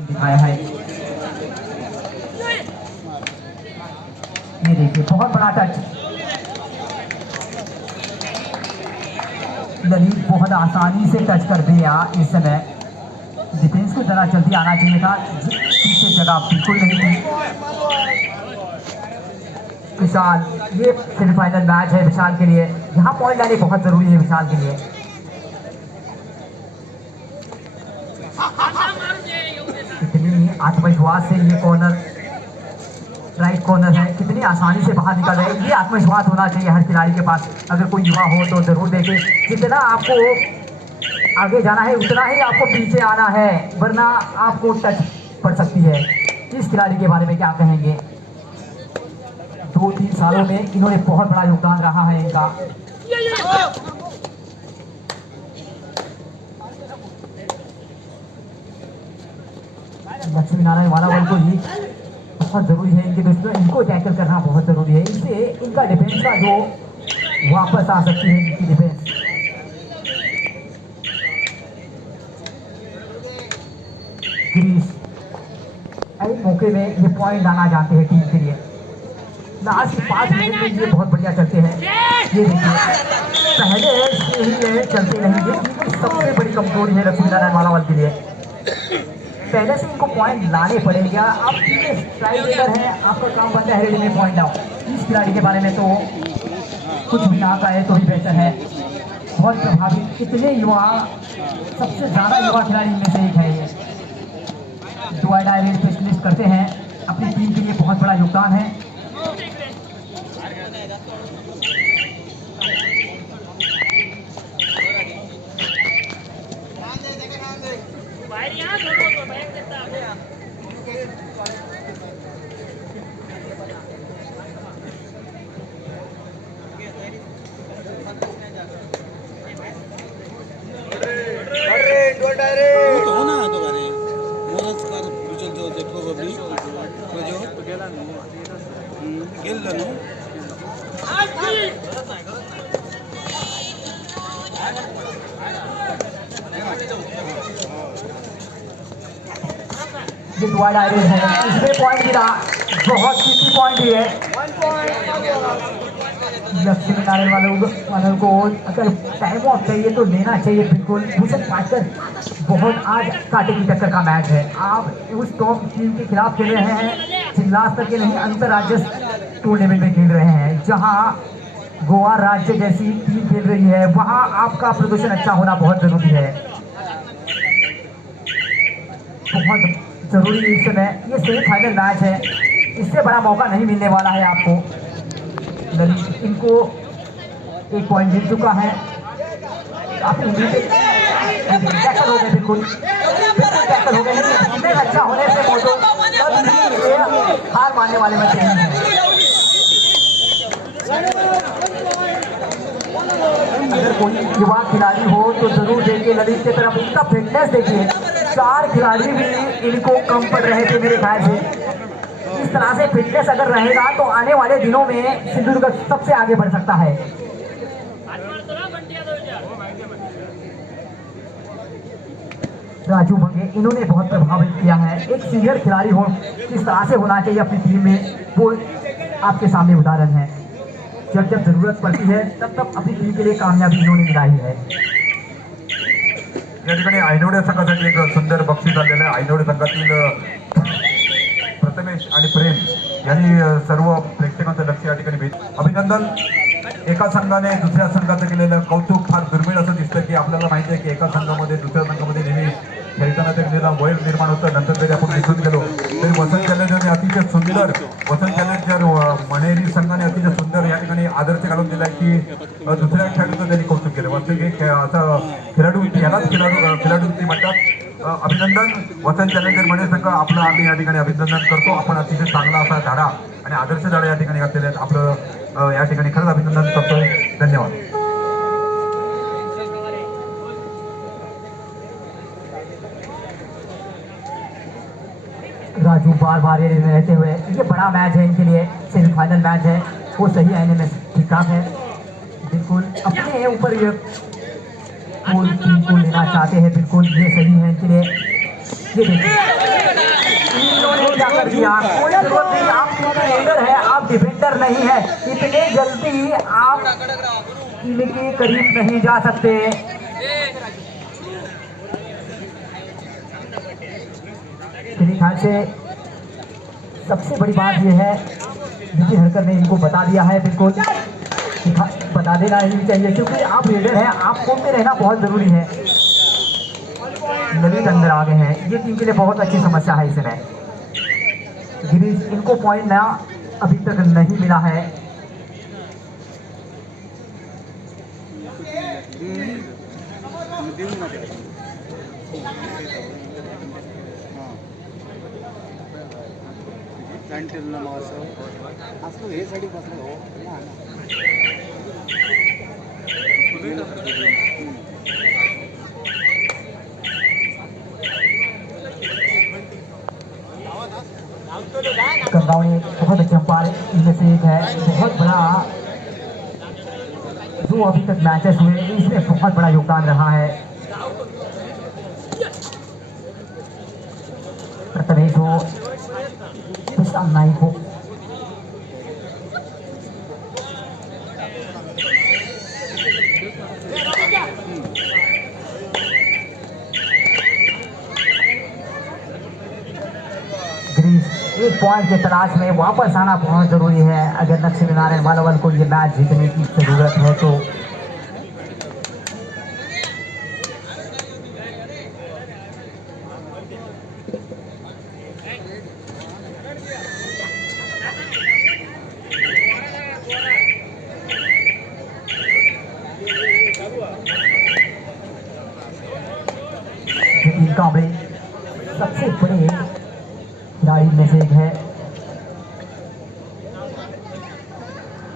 दिखाया है। ये देखिए बहुत बड़ा टच, ललित बहुत आसानी से टच कर दिया। इस समय डिफेंस को जरा जल्दी आना चाहिए था, पीछे जगह बिल्कुल नहीं थी। विशाल, ये सेमीफाइनल मैच है विशाल के लिए, यहाँ पॉइंट लाने बहुत जरूरी है विशाल के लिए। कितनी आत्मविश्वास से ये कॉर्नर, राइट कॉर्नर है, कितनी आसानी से बाहर निकल रहे हैं। ये आत्मविश्वास होना चाहिए हर खिलाड़ी के पास। अगर कोई युवा हो तो जरूर देखें, जितना आपको आगे जाना है उतना ही आपको पीछे आना है, वरना आपको टच पड़ सकती है। इस खिलाड़ी के बारे में क्या कहेंगे? 2-3 सालों में इन्होंने बहुत बड़ा योगदान रहा है इनका। लक्ष्मी नारायण वालावल को ही बहुत जरूरी है, इनके दोस्तों इनको टैकल करना बहुत जरूरी है। इससे इनका डिफेंस का जो वापस आ सकती है इनकी डिफेंस। गिरीश एक मौके में ये पॉइंट लाना चाहते हैं टीम के लिए। लास्ट 5 मिनट में ये बहुत बढ़िया चलते हैं। ये देखिए पहले से ही ये चलते रहेंगे, सबसे बड़ी कमजोरी है लक्ष्मी नारायण वालावल के लिए। पहले से इनको पॉइंट लाने पड़ेगा। आप स्ट्राइक रेडर हैं, आपका काम बनता है रेडी में पॉइंट लाओ। इस खिलाड़ी के बारे में तो कुछ भी आता है तो ही बेहतर है। बहुत प्रभावी, इतने युवा, सबसे ज्यादा युवा खिलाड़ी में से एक है ये। दुआ डायरी स्पेशलिस्ट करते हैं, अपनी टीम के लिए बहुत बड़ा योगदान है। ये दुआ डायरी है, इसमें पॉइंट गिरा, बहुत कीमती पॉइंट ही है। लक्ष्मी नारायण वालों को अगर टाइम ऑफ चाहिए तो लेना चाहिए बिल्कुल। भूषण पाटकर, बहुत आज कांटे की टक्कर का मैच है। आप उस टॉप टीम के खिलाफ खेल रहे हैं, जिला स्तर के नहीं अंतर्राज्यीय टूर्नामेंट में खेल रहे हैं, जहाँ गोवा राज्य जैसी टीम खेल रही है, वहाँ आपका प्रदर्शन अच्छा होना बहुत जरूरी है। बहुत जरूरी इस समय, ये सेमीफाइनल मैच है, इससे बड़ा मौका नहीं मिलने वाला है आपको। ललित इनको 1 पॉइंट मिल चुका है। काफी उम्मीदें टैकल हो गए, बिल्कुल टैकल हो गए। अच्छा होने से हार मानने वाले बच्चे नहीं हैं। अगर कोई युवा खिलाड़ी हो तो जरूर देखिए ललित की तरफ, इनका फिटनेस देखिए। 4 खिलाड़ी भी इनको कम पड़ रहे थे मेरे ख्याल से। इस तरह से फिटनेस अगर रहेगा तो आने वाले दिनों में सिंधुदुर्ग सबसे आगे बढ़ सकता है। राजू भंगे, इन्होंने बहुत प्रभावित किया है। एक सीनियर खिलाड़ी हो किस तरह से होना चाहिए अपनी टीम में, वो आपके सामने उदाहरण है। जब जब जरूरत पड़ती है तब तब अपनी टीम के लिए कामयाबी इन्होंने दिलाई है। या ठिकाणी आयनोडे संघासाठी एक सुंदर बक्षीस आलेलं आहे। आयनोडे संघातील प्रथमेश आणि प्रेम यांनी सर्व प्रेक्षकांचं लक्ष या ठिकाणी भेट अभिनंदन। एका संघाने दुसऱ्या संघाचं केलेलं कौतुक फार दुर्मिळ असं दिसतं की आपल्याला माहिती आहे की एका संघामध्ये दुसऱ्या संघामध्ये नेहमी खेळताना त्याला वैर निर्माण होतं। नंतर जरी आपण दिसून गेलो तरी वसंत चॅलेंजरने अतिशय सुंदर, वसंत चॅलेंजर मणेरी संघाने अतिशय सुंदर या ठिकाणी आदर्श घालून दिला की दुसऱ्या खेळाडूचं त्यांनी कौतुक केलं। वास्तविक असा खेळाडू यालाच खेळाडू म्हणतात। अभिनंदन वसंत चॅलेंजर मणे संघ आपलं आम्ही या ठिकाणी अभिनंदन करतो। आपण अतिशय चांगला असा धडा आणि आदर्श धडा या ठिकाणी घातलेले आहेत। आपलं या ठिकाणी खरंच अभिनंदन करतोय। धन्यवाद। राजू बार बार ये रहते हुए, ये बड़ा मैच है इनके लिए, सेमीफाइनल मैच है, वो सही आने में ठीक ठाक है। बिल्कुल अपने ऊपर ये टीम को लेना चाहते हैं, बिल्कुल ये सही है इनके लिए। ये देखिए इन्होंने क्या कर दिया, कोई जरूरत नहीं, आप रेडर है, आप डिफेंडर नहीं है, इतने जल्दी आप इनके करीब नहीं जा सकते। मेरे ख्याल से सबसे बड़ी बात यह है, विकी हरकर ने इनको बता दिया है, बिल्कुल बता देना ही चाहिए, क्योंकि आप रेडर हैं, आपको में रहना बहुत जरूरी है। ललित अंदर आ गए हैं, ये टीम के लिए बहुत अच्छी समस्या है इस समय। गिरीश, इनको पॉइंट ना अभी तक नहीं मिला है। हे साठी बसलं हो गंगावणी बहुत अच्छे अंपायर इनमें से एक है, बहुत बड़ा जो अभी तक मैचेस हुए इसमें बहुत बड़ा योगदान रहा है। प्रथमेश हो, विशाल नाइक हो, एक पॉइंट की तलाश में वापस आना बहुत जरूरी है अगर लक्ष्मी नारायण मालवल को ये मैच जीतने की जरूरत है तो। जतीन कांबळे सबसे बड़े खिलाड़ी में से एक है।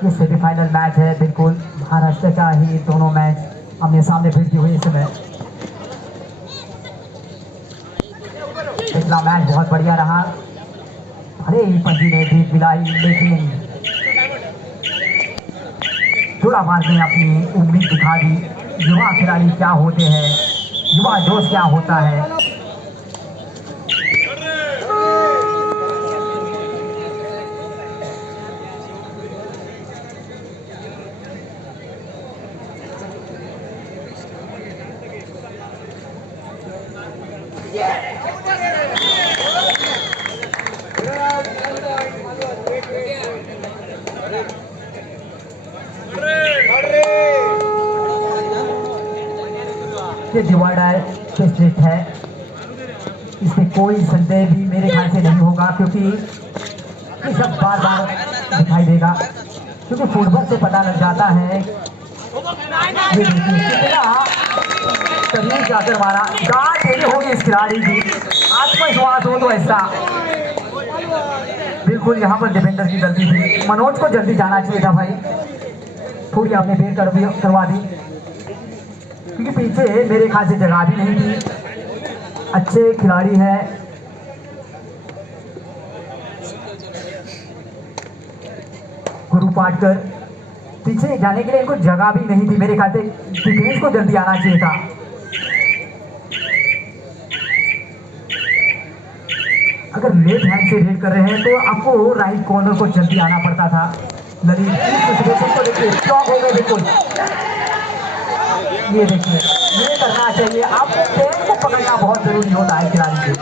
ये सेमीफाइनल मैच है, बिल्कुल महाराष्ट्र का ही दोनों मैच आमने सामने भिड़ते हुए इस समय। पिछला मैच बहुत बढ़िया रहा, भले ही पंजी ने जीत दिलाई, लेकिन थोड़ा बार ने अपनी उम्मीद दिखा दी। युवा खिलाड़ी क्या होते हैं, युवा जोश क्या होता है। ये डिवाइडर टेस्ट है, इसमें कोई संदेह भी मेरे ख्याल से नहीं होगा, क्योंकि ये सब बार बार दिखाई देगा, क्योंकि फुटबॉल से पता लग जाता है। ये देखिए कितना करीब जाकर मारा, गांठ देनी होगी इस खिलाड़ी की, आत्मविश्वास हो तो ऐसा। बिल्कुल यहाँ पर डिफेंडर की गलती थी, मनोज को जल्दी जाना चाहिए था भाई, थोड़ी आपने देर करवा दी, क्योंकि पीछे मेरे ख्याल से जगह भी नहीं थी। अच्छे खिलाड़ी है, गुरु पाटकर, पीछे जाने के लिए इनको जगह भी नहीं थी, मेरे ख्याल से डिफेंस को जल्दी आना चाहिए था। अगर लेफ्ट हैंड से रेड कर रहे हैं तो आपको राइट कॉर्नर को जल्दी आना पड़ता था। ललित इस सिचुएशन को देखिए, स्टॉप हो गए बिल्कुल। ये देखिए, ये करना चाहिए, आपको पैर को पकड़ना बहुत जरूरी होता है खिलाड़ी के।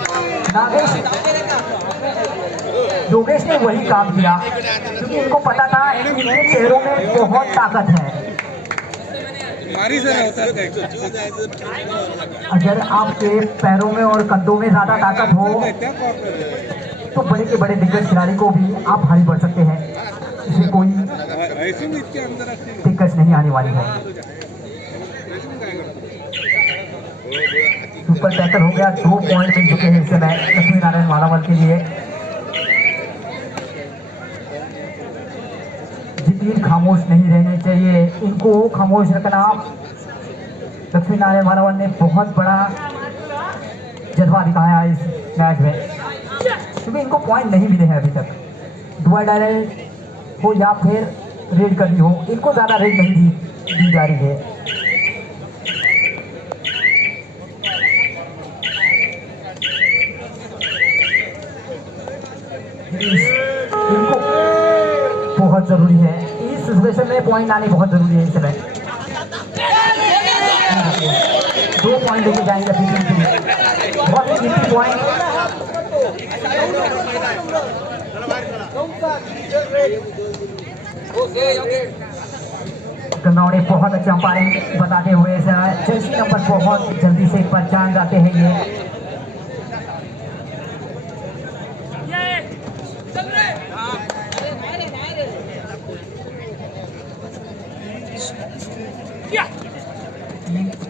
योगेश ने वही काम किया, क्योंकि इनको पता था इनके पैरों में बहुत ताकत है। अगर आपके पैरों में और कंधों में ज्यादा ताकत हो तो बड़े के बड़े दिग्गज खिलाड़ी को भी आप भारी पड़ सकते हैं, इसमें कोई दिक्कत नहीं आने वाली है। सुपर टैकल हो गया, 2 पॉइंट मिल चुके हैं इस समय लक्ष्मी नारायण मालावल के लिए। जितनी खामोश नहीं रहने चाहिए, इनको खामोश रखना। लक्ष्मी नारायण मालावल ने बहुत बड़ा जज्बा दिखाया इस मैच में, क्योंकि इनको पॉइंट नहीं मिले हैं अभी तक। दुआ डायरेक्ट हो या फिर रेड करनी हो, इनको ज्यादा रेड नहीं दी जा रही है। इनको बहुत जरूरी है इस सिचुएशन में, पॉइंट लाने बहुत जरूरी है इस समय। 2 पॉइंट लेके जाएंगे अपनी टीम के लिए, बहुत ही कीमती पॉइंट। गंगाओं ने बहुत अच्छा अंपायरिंग बताते हुए जर्सी नंबर बहुत जल्दी से पहचान जाते हैं ये।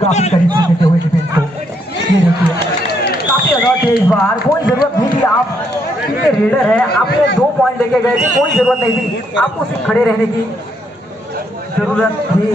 काफी करीब से देते हुए डिफेंस को, ये देखिए काफी अलर्ट है इस बार। कोई जरूरत नहीं थी, आप इतने रेडर है, आपने 2 पॉइंट लेके गए थे, कोई जरूरत नहीं थी, आपको सिर्फ खड़े रहने की जरूरत थी।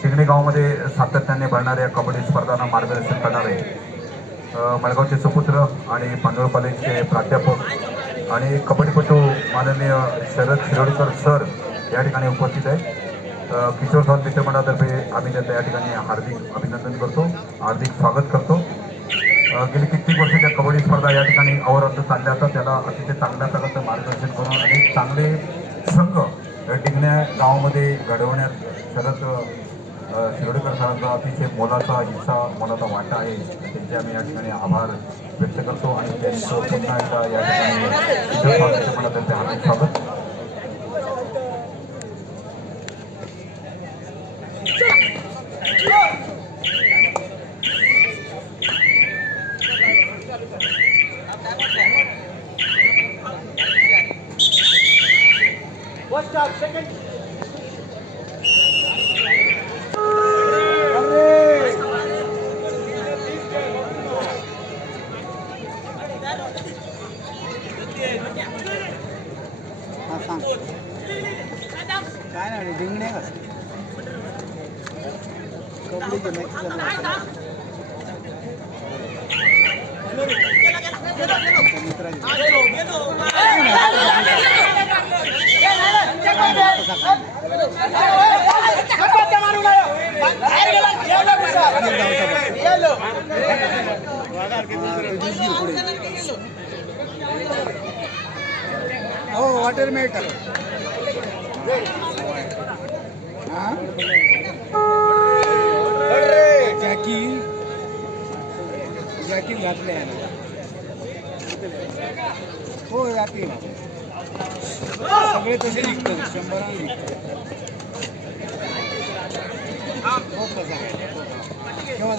सिंगणे गावामध्ये सातत्याने भरणाऱ्या कबड्डी स्पर्धांना मार्गदर्शन करणारे मळगावचे सुपुत्र आणि पांडुर कॉलेजचे प्राध्यापक आणि कबड्डीपटू माननीय शरद शिरोडकर सर या ठिकाणी उपस्थित आहे। किशोर सावंत मित्रमंडळातर्फे आम्ही त्यांचं या ठिकाणी हार्दिक अभिनंदन करतो, हार्दिक स्वागत करतो। गेली कित्येक वर्ष त्या कबड्डी स्पर्धा या ठिकाणी अवरत चालल्या जातात, त्याला अतिशय चांगल्या प्रकारचं मार्गदर्शन करून अनेक चांगले संघ टिंगण्या गावामध्ये घडवण्यात शरद शिरोडकर सरांचा अतिशय मोलाचा हिस्सा, मोलाचा वाटा आहे। त्यांचे आम्ही या ठिकाणी आभार व्यक्त करतो आणि त्यांचं पुन्हा एकदा या ठिकाणी मित्रमंडळातर्फे हार्दिक स्वागत। काय नाही डिंगणे का कबड्डीचे हो वॉटर मेटर जॅकी घातले आहे ना हो जातील सगळे तसे निघतात 100 निघतात हो कसा केव्हा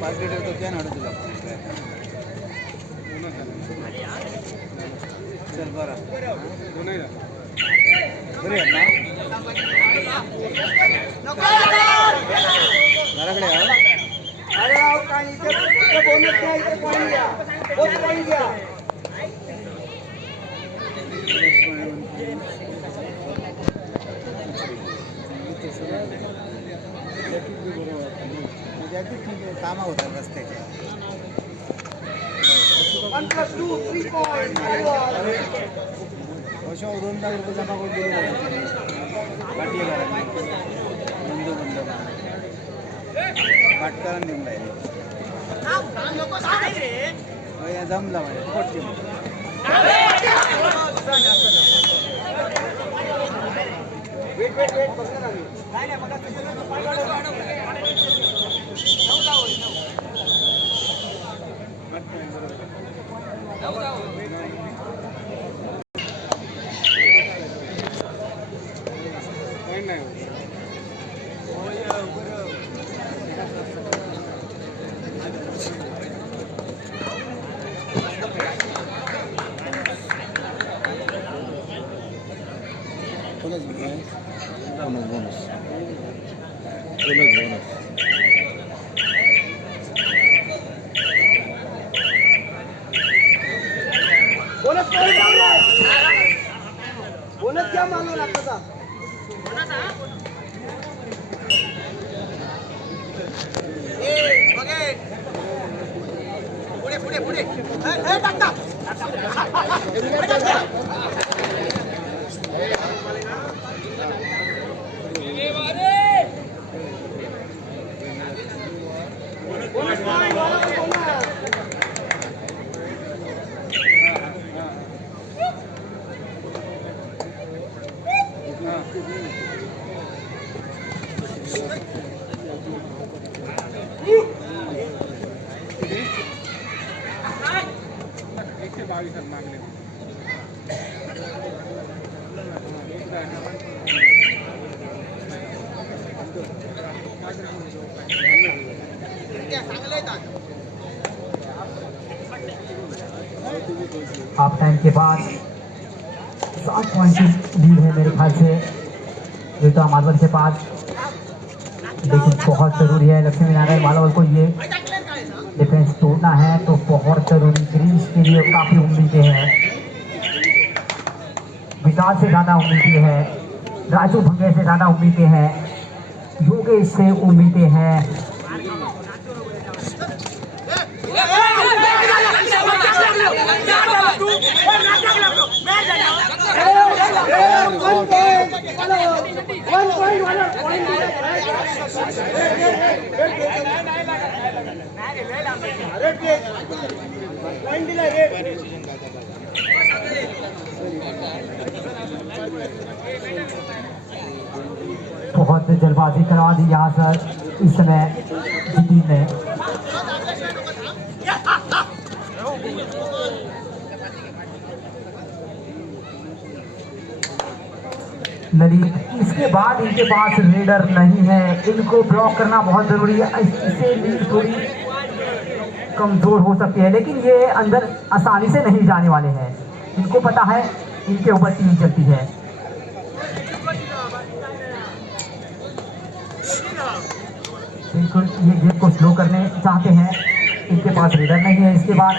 पाच लिटर तो क्या नाडू तुला चल बरं बरे आहेत ना घराकडे अरे काही बोनस घ्या इथे पाणी घ्या पाणी घ्या कामा होतात रस्त्याचे 1 + 2 3 पॉइंट वर्षावर 2 लाख रुपये जमा करून दिले वाटले घरात बंधू पाटकरांनी देऊन राहिले या जमला म्हणजे पोट केलं वेट बघणार आम्ही नाही बघा बोनस क्या मानो लागता पुढे पुढे पुढे हाफ टाइम के बाद 7 पॉइंट की लीड है मेरे ख्याल से रीता माधवन के पास, लेकिन बहुत जरूरी है लक्ष्मी नारायण मालावल को ये डिफेंस तोड़ना है तो बहुत जरूरी। ग्रीस के लिए काफी उम्मीदें हैं, विकास से ज्यादा उम्मीदें हैं, राजू भंगे से ज्यादा उम्मीदें हैं, योगेश से उम्मीदें हैं। बहुत जल्दबाजी करवा दी यहाँ सर इस समय जीती ने। ललित, इसके बाद इनके पास रेडर नहीं है, इनको ब्लॉक करना बहुत जरूरी है, इससे लीड थोड़ी कमजोर हो सकती है, लेकिन ये अंदर आसानी से नहीं जाने वाले हैं। इनको पता है इनके ऊपर टीम चलती है। बिल्कुल ये गेम को स्लो करने चाहते हैं, इनके पास रेडर नहीं है। इसके बाद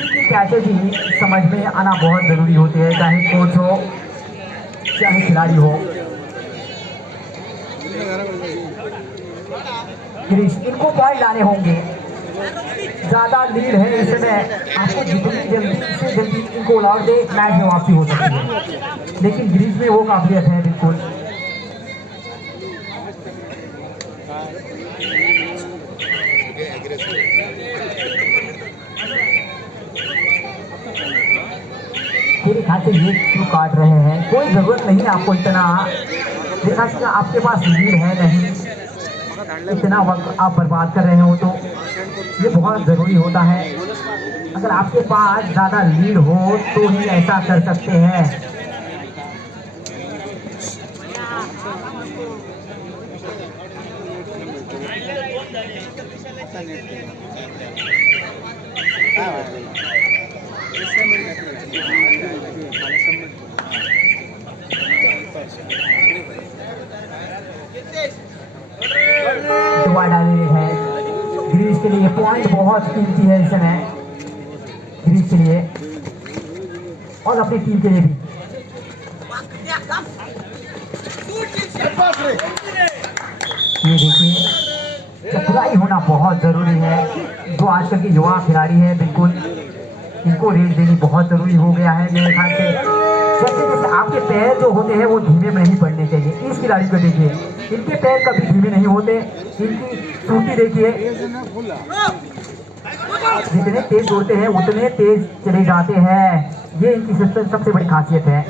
इनकी कैचेज ही समझ में आना बहुत जरूरी होती है, चाहे कोच हो चाहे खिलाड़ी हो। गिरीश, इनको पॉइंट लाने होंगे, ज्यादा लीड है इस समय, आपको जितनी जल्दी से जल्दी इनको लौट दे मैच में वापसी हो सकती है, लेकिन गिरीश में वो काबिलियत है बिल्कुल। मेरे ख्याल से ये क्यों काट रहे हैं, कोई जरूरत नहीं है आपको इतना देखा, आपके पास लीड है नहीं, इतना वक्त आप बर्बाद कर रहे हो तो ये बहुत ज़रूरी होता है। अगर आपके पास ज़्यादा लीड हो तो ही ऐसा कर सकते हैं। है ग्रीस के लिए पॉइंट बहुत कीमती है इस समय, ग्रीस के लिए और अपनी टीम के लिए भी। ये देखिए चतुराई होना बहुत जरूरी है, जो आजकल के युवा खिलाड़ी है बिल्कुल इनको रेट देनी बहुत जरूरी हो गया है मेरे ख्याल से। जैसे जैसे आपके पैर जो होते हैं वो धीमे में नहीं पड़ने चाहिए। इस खिलाड़ी को देखिए, इनके पैर कभी धीमे नहीं होते, इनकी चोटी देखिए, जितने तेज दौड़ते हैं उतने तेज चले जाते हैं। ये इनकी सबसे बड़ी खासियत है।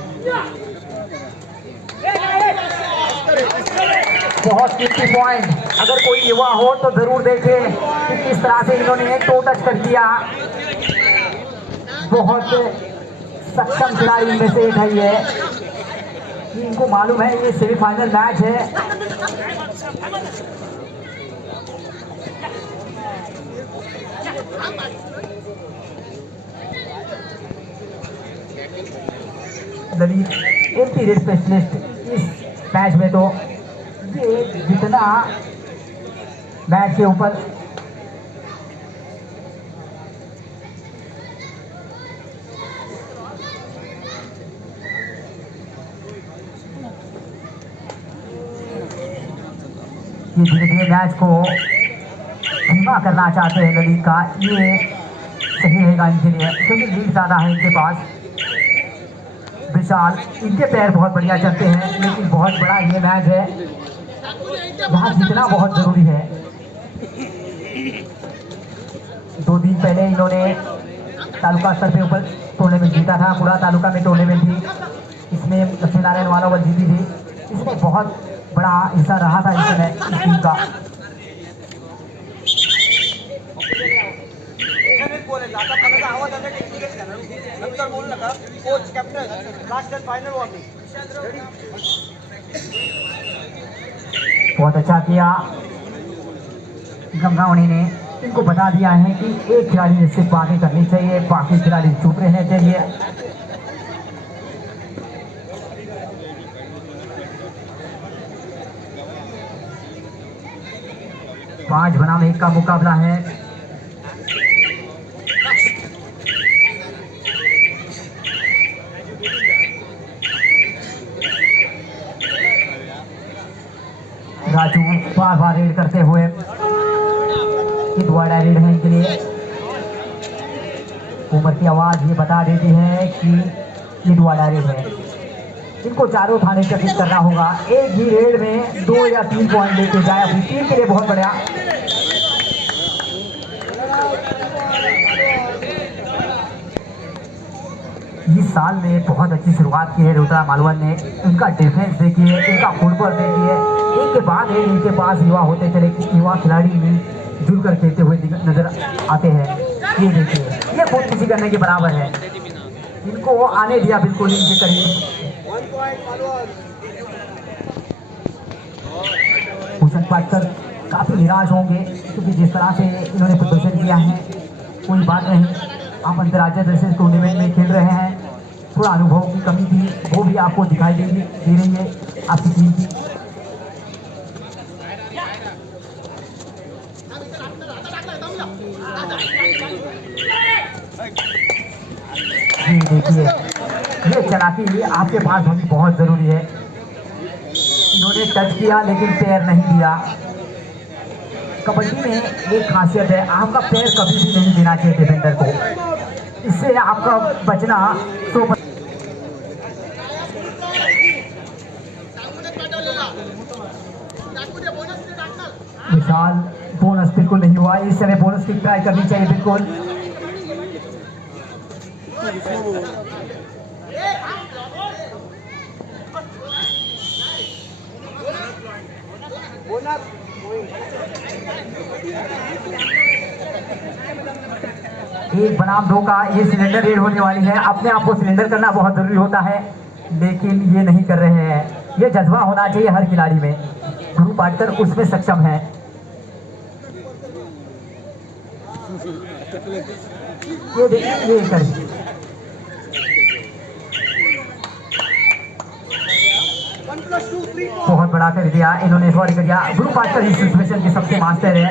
बहुत कीमती पॉइंट, अगर कोई युवा हो तो जरूर देखे कि किस तरह से इन्होंने टो टच कर दिया। बहुत सक्षम खिलाड़ी में से एक है ये, कि इनको मालूम है ये सेमीफाइनल मैच है। ललित एंटी स्पेशलिस्ट इस मैच में, तो ये जितना मैच के ऊपर ये धीरे धीरे मैच को धीमा करना चाहते हैं ललित का, ये सही रहेगा इनके लिए क्योंकि लीड ज़्यादा है इनके पास। विशाल, इनके पैर बहुत बढ़िया चलते हैं लेकिन बहुत बड़ा ये मैच है, यहाँ जीतना बहुत जरूरी है। 2 दिन पहले इन्होंने तालुका स्तर पे ऊपर टूर्नामेंट जीता था, पूरा तालुका में टूर्नामेंट थी, इसमें लक्ष्मी नारायण वालावल जीती थी। इसमें बहुत बड़ा हिस्सा रहा था इसमें इस टीम का। बहुत अच्छा किया गंगावणी ने, इनको बता दिया है कि एक खिलाड़ी ने सिर्फ बातें करनी चाहिए, बाकी खिलाड़ी चुप रहने चाहिए। पांच बनाम 1 का मुकाबला है। राजू बार बार रेड करते हुए, ये दोबारा रेड है इनके लिए। ऊपर की आवाज ये बता देती है कि ये दोबारा रेड है, इनको चारों थाने चकित करना होगा। एक ही रेड में 2 या 3 पॉइंट लेके जाए अपनी टीम के लिए बहुत बढ़िया। इस साल में बहुत अच्छी शुरुआत की है रुद्रा मालवन ने। उनका डिफेंस देखिए, उनका फुटबॉल देखिए, एक के बाद एक इनके पास युवा होते चले, युवा खिलाड़ी मिलजुल कर खेलते हुए नजर आते हैं। ये देखिए, ये खुद किसी करने के बराबर है, इनको आने दिया बिल्कुल इनके करीब। भूषण पाटकर काफी निराश होंगे क्योंकि जिस तरह से इन्होंने प्रदर्शन किया है। कोई बात नहीं, आप अंतर्राज्यीय दर्शक टूर्नामेंट में खेल रहे हैं, थोड़ा अनुभव की कमी थी वो भी आपको दिखाई दे रही है आपकी टीम की। ये देखिए, ये चालाकी आपके पास होनी बहुत जरूरी है। इन्होंने टच किया लेकिन पैर नहीं दिया। कबड्डी में एक खासियत है, आपका पैर कभी भी नहीं देना चाहिए डिफेंडर को, इससे आपका बचना तो। विशाल, बोनस बिल्कुल नहीं हुआ, इस समय बोनस की ट्राई करनी चाहिए बिल्कुल। एक बनाम 2 का ये सिलेंडर रेड होने वाली है। अपने आप को सिलेंडर करना बहुत जरूरी होता है लेकिन ये नहीं कर रहे हैं। ये जज्बा होना चाहिए हर खिलाड़ी में, गुरु पाटकर उसमें सक्षम है। ये देखिए, ये करिए, बहुत बड़ा कर दिया इन्होंने, सॉरी कर दिया। गुरु पाटकर इस सिचुएशन के सबसे मास्टर है,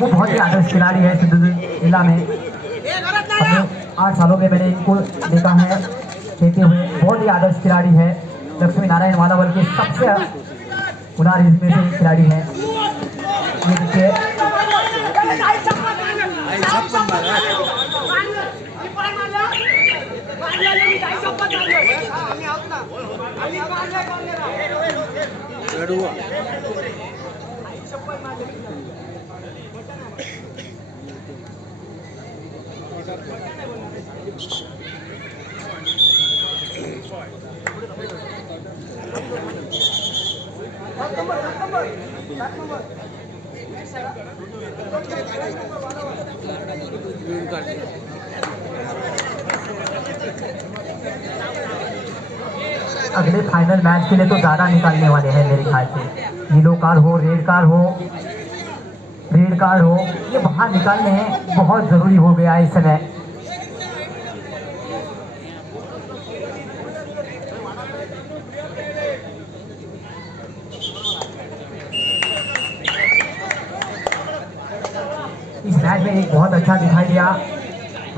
वो बहुत ही आदर्श खिलाड़ी है सिद्धूधुर्ग जिला में। अपने 8 सालों में मैंने इनको देखा है खेलते हुए, बहुत ही आदर्श खिलाड़ी है। लक्ष्मी नारायण वालावल के सबसे उनार में से खिलाड़ी है। ये देखिए, आम्ही आहोत ना अगले फाइनल मैच के लिए तो ज़्यादा निकालने वाले हैं मेरे ख्याल से। येलो कार्ड हो, रेड कार्ड हो, रेड कार्ड हो, ये बाहर निकालने बहुत ज़रूरी हो गया है इस समय। इस मैच में एक बहुत अच्छा दिखाई दिया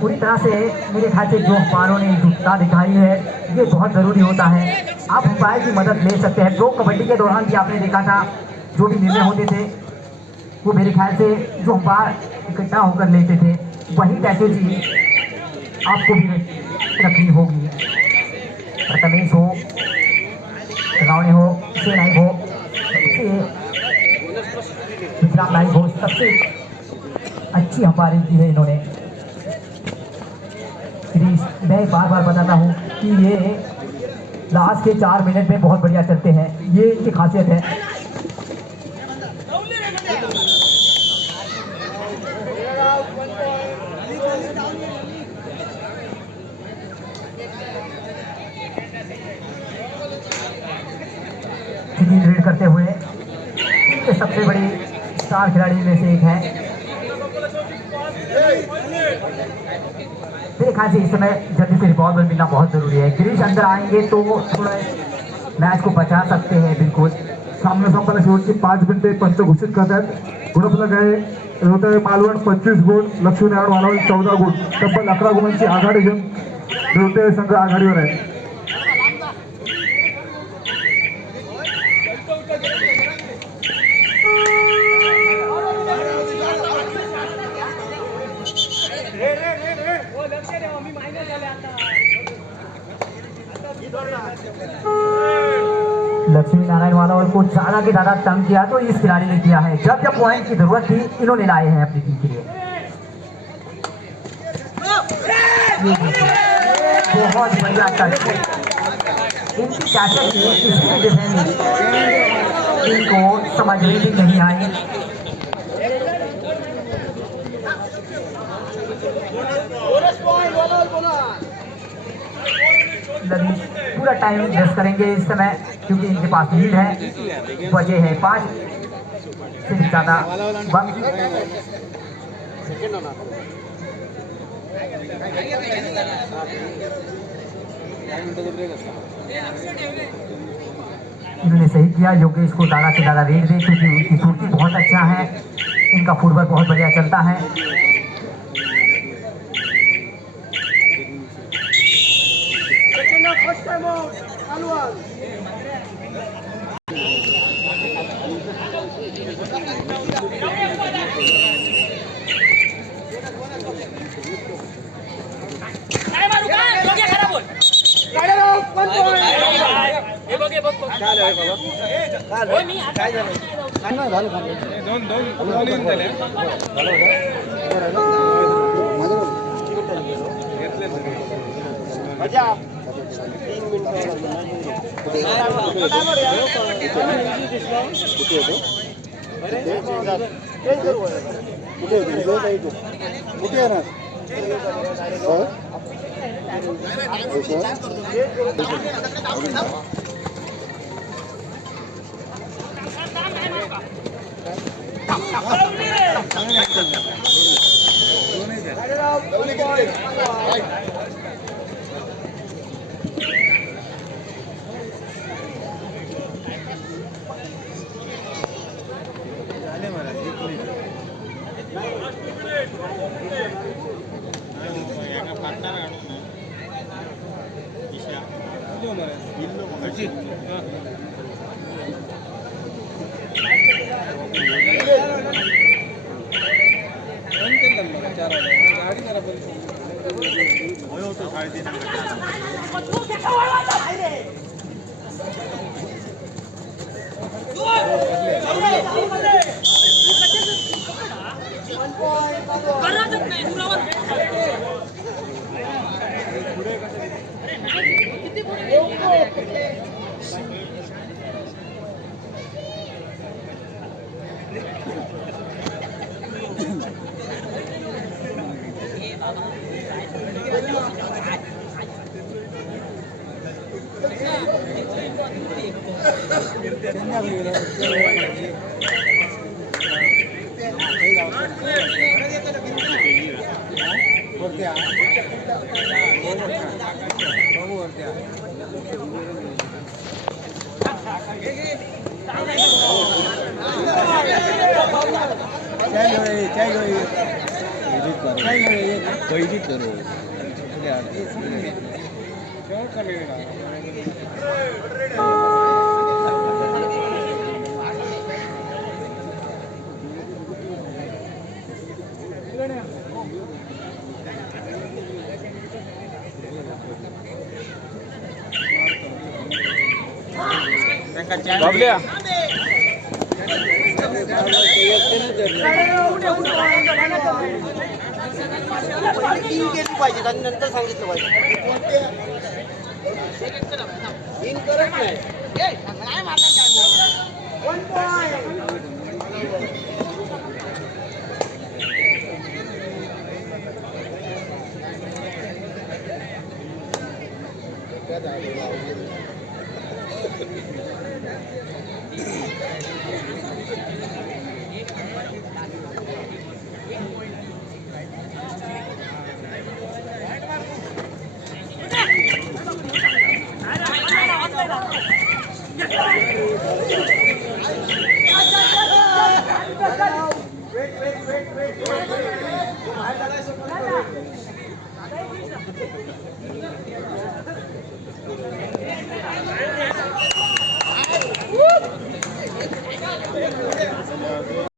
पूरी तरह से। मेरे ख्याल से जो अंपायरों ने जुटता दिखाई है ये बहुत ज़रूरी होता है। आप अंपायर की मदद ले सकते हैं। प्रो कबड्डी के दौरान भी आपने देखा था जो भी निर्णय होते थे वो मेरे ख्याल से जो अंपायर इकट्ठा होकर लेते थे वही स्ट्रैटेजी आपको भी रखनी होगी। प्रथमेश हो, रावणे हो, से नाइक हो, सबसे गुजरात नाइक हो, सबसे अच्छी अंपायरिंग की है इन्होंने। मैं बार बार बताता हूँ कि ये लास्ट के 4 मिनट में बहुत बढ़िया चलते हैं, ये इनकी खासियत है। रीड करते हुए इनके सबसे बड़ी स्टार खिलाड़ी में से एक है। मेरे ख्याल से इस समय जल्दी से रिवॉल्वर मिलना बहुत जरूरी है। गिरीश अंदर आएंगे तो थोड़ा मैच को बचा सकते हैं। बिल्कुल सामना संपला शेवटची 5 मिनिटे पंच घोषित करतात। गुणफलक आहे रोहतळे मालवण 25 गुण, लक्ष्मीनारायण मालवण 14 गुण, तब्बल 11 गुणांची आघाडी घेऊन रोहतळे संघ आघाडीवर आहे। लक्ष्मी नारायण वाला को ज्यादा के ज्यादा तंग किया तो इस खिलाड़ी ने किया है। जब जब पॉइंट की जरूरत थी इन्होंने लाए हैं अपनी टीम के लिए। बहुत बढ़िया टच, इनकी कैचअप किसी भी डिफेंस इनको समझ में भी नहीं आई। पूरा टाइम वेस्ट करेंगे इस समय क्योंकि इनके पास लीड है। वजह है 5 से ज़्यादा वक्त। इन्होंने सही किया योगेश को ज़्यादा से ज़्यादा रेट दे क्योंकि उनकी सूर्ति बहुत अच्छा है, इनका फुटवर्क बहुत बढ़िया चलता है। बाबल्या तीन केली पाहिजेत आणि नंतर सांगितलं पाहिजे. तीन करत नाही. One point.